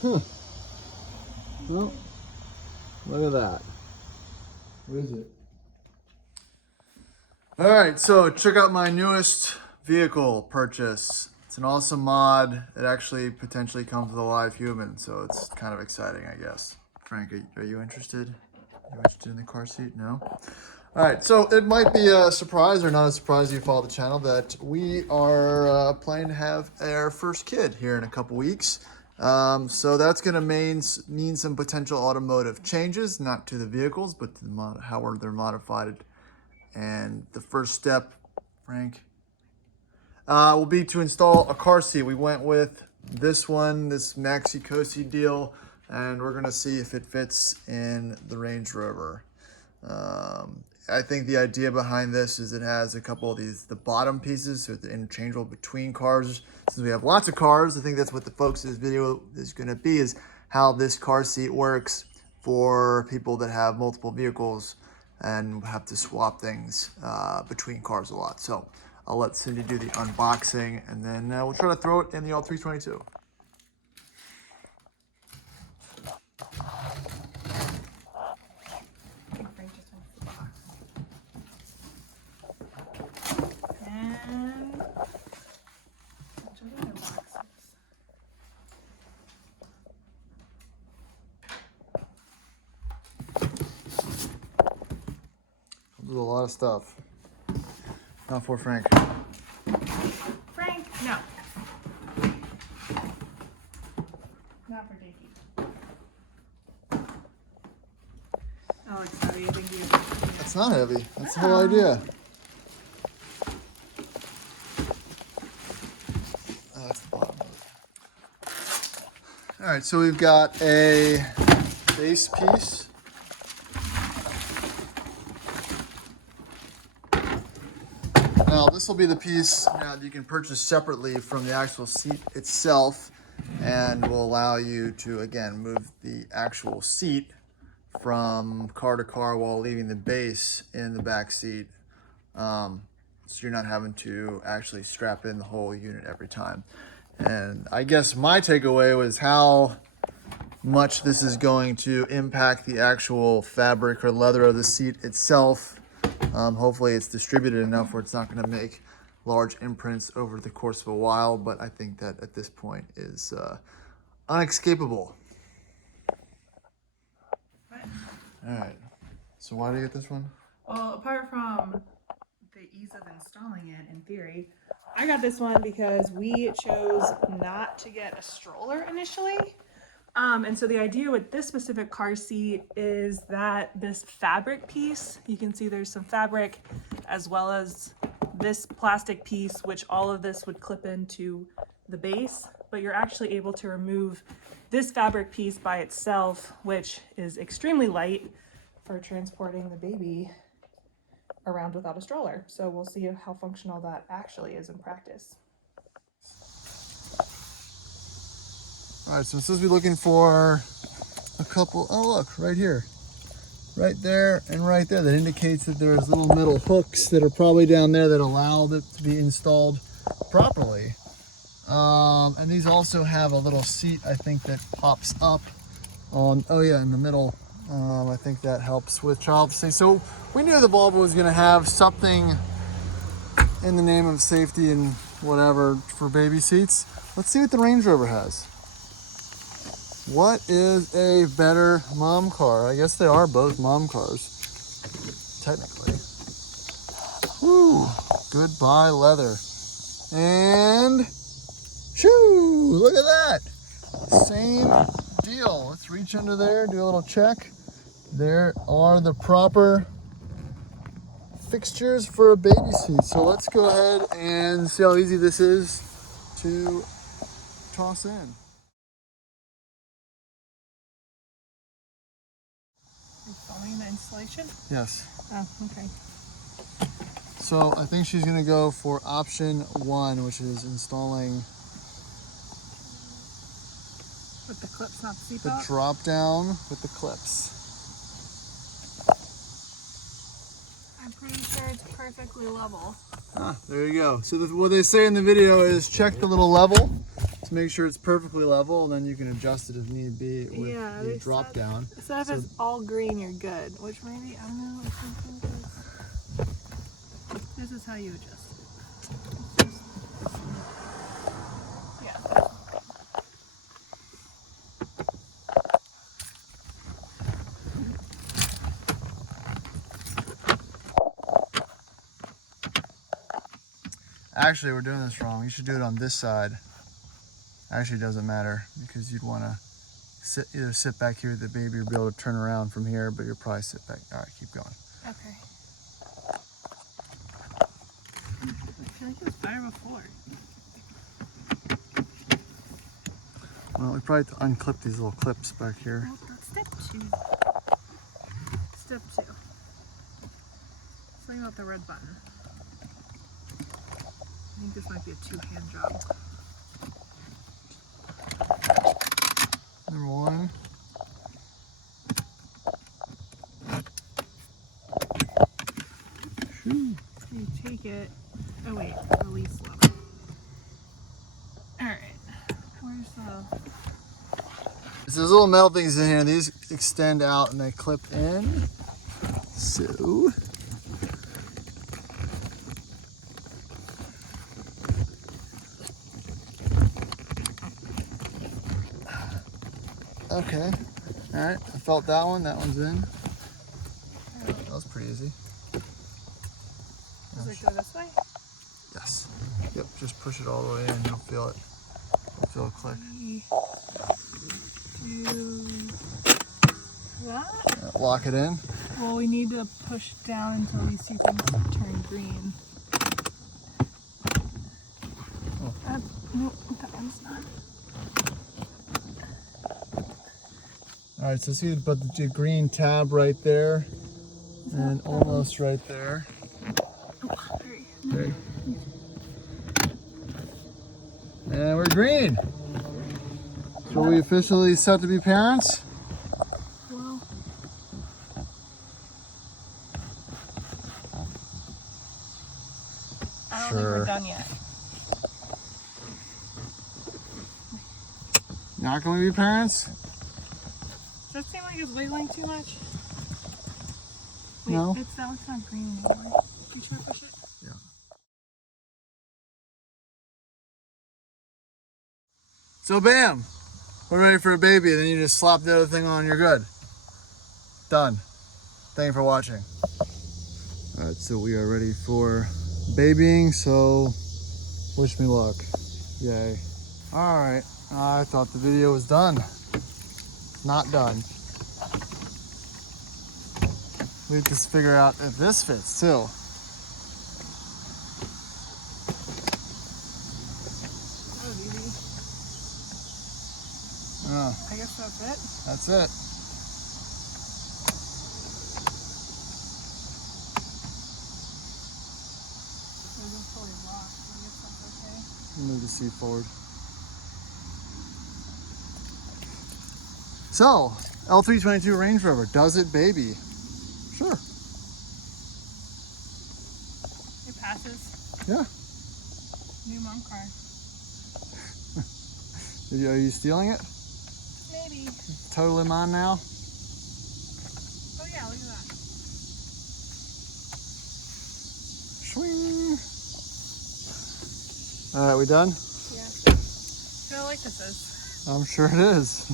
Huh. Well, look at that. What is it? All right, so check out my newest vehicle purchase. It's an awesome mod. It actually potentially comes with a live human, so it's kind of exciting, I guess. Frank, are you interested? Are you interested in the car seat? No? All right, so it might be a surprise or not a surprise if you follow the channel that we are planning to have our first kid here in a couple weeks. So that's going to mean some potential automotive changes, not to the vehicles, but to how they're modified. And the first step, Frank, will be to install a car seat. We went with this one, this Maxi-Cosi deal, and we're going to see if it fits in the Range Rover. I think the idea behind this is it has a couple of the bottom pieces, so it's interchangeable between cars. Since we have lots of cars, I think that's what the focus of this video is going to be, is how this car seat works for people that have multiple vehicles and have to swap things between cars a lot. So I'll let Cindy do the unboxing, and then we'll try to throw it in the L322. And There's a lot of stuff. Not for Frank. Frank, no. Not for Jakey. Oh, it's heavy. I think you. That's not heavy. That's the whole idea. Oh, that's the bottom of it. All right, so we've got a base piece. Now, this will be the piece that you can purchase separately from the actual seat itself, and will allow you to, again, move the actual seat from car to car while leaving the base in the back seat. So you're not having to actually strap in the whole unit every time. And I guess my takeaway was how much this is going to impact the actual fabric or leather of the seat itself. Hopefully it's distributed enough where it's not going to make large imprints over the course of a while, but I think that at this point is unescapable. All right, so why do you get this one? Well, apart from the ease of installing it, in theory, I got this one because we chose not to get a stroller initially. And so the idea with this specific car seat is that this fabric piece, you can see there's some fabric, as well as this plastic piece, which all of this would clip into the base, but you're actually able to remove this fabric piece by itself, which is extremely light for transporting the baby around without a stroller. So we'll see how functional that actually is in practice. All right, so I'm supposed to be looking for a couple, oh look, right here. Right there and right there. That indicates that there's little metal hooks that are probably down there that allow it to be installed properly. And these also have a little seat, I think, that pops up on, oh yeah, in the middle. I think that helps with child safety. So we knew the Volvo was gonna have something in the name of safety and whatever for baby seats. Let's see what the Range Rover has. What is a better mom car? I guess they are both mom cars, technically. Woo, goodbye leather. And, shoo, look at that. Same deal. Let's reach under there, do a little check. There are the proper fixtures for a baby seat. So let's go ahead and see how easy this is to toss in. Following the installation? Yes. Oh, okay. So I think she's gonna go for option 1, which is installing With the clips, not the the seatbelt? drop down with the clips. I'm pretty sure it's perfectly level. Ah, there you go. So what they say in the video is check the little level. to make sure it's perfectly level, and then you can adjust it if need be with Yeah, the they drop said- down. So if it's all green, you're good. Which maybe, I don't know. I think this is how you adjust it. Yeah. Actually, we're doing this wrong. You should do it on this side. Actually, it doesn't matter because you'd want to either sit back here with the baby or be able to turn around from here, but you'll probably sit back. All right, keep going. Okay. I feel like it was better before. Well, we probably have to unclip these little clips back here. Well, that's step 2. Step 2. Something about the red button. I think this might be a 2-hand job. Number 1. Shoo. You take it. Oh wait, release lever. Alright. Where's the... So there's little metal things in here. These extend out and they clip in. So okay. All right. I felt that one. That one's in. That was pretty easy. Does it go this way? Yes. Yep. Just push it all the way in. You'll feel it. You'll feel a click. 3, 2... That? Lock it in. Well, we need to push down until these 2 things turn green. Oh. No, that one's not. All right. So see the green tab right there, and almost right there. Oh, sorry. Okay. And we're green. So we officially set to be parents? Well, I don't think Sure. we're done yet. Not going to be parents? Does that seem like it's wiggling too much? Wait, No. that one's not green anymore. Did you try to push it? Yeah. So bam, we're ready for a baby. Then you just slap the other thing on, you're good. Done. Thank you for watching. All right, so we are ready for babying, so wish me luck. Yay. All right, I thought the video was done. Not done. We have to figure out if this fits too. That was easy. I guess that's it. That's it. It wasn't fully locked. I guess that's okay. Move the seat forward. So, L322 Range Rover, does it baby? Sure. It passes. Yeah. New mom car. Are you stealing it? Maybe. Totally mine now? Oh yeah, look at that. Swing. All right, we done? Yeah. I feel like this is. I'm sure it is.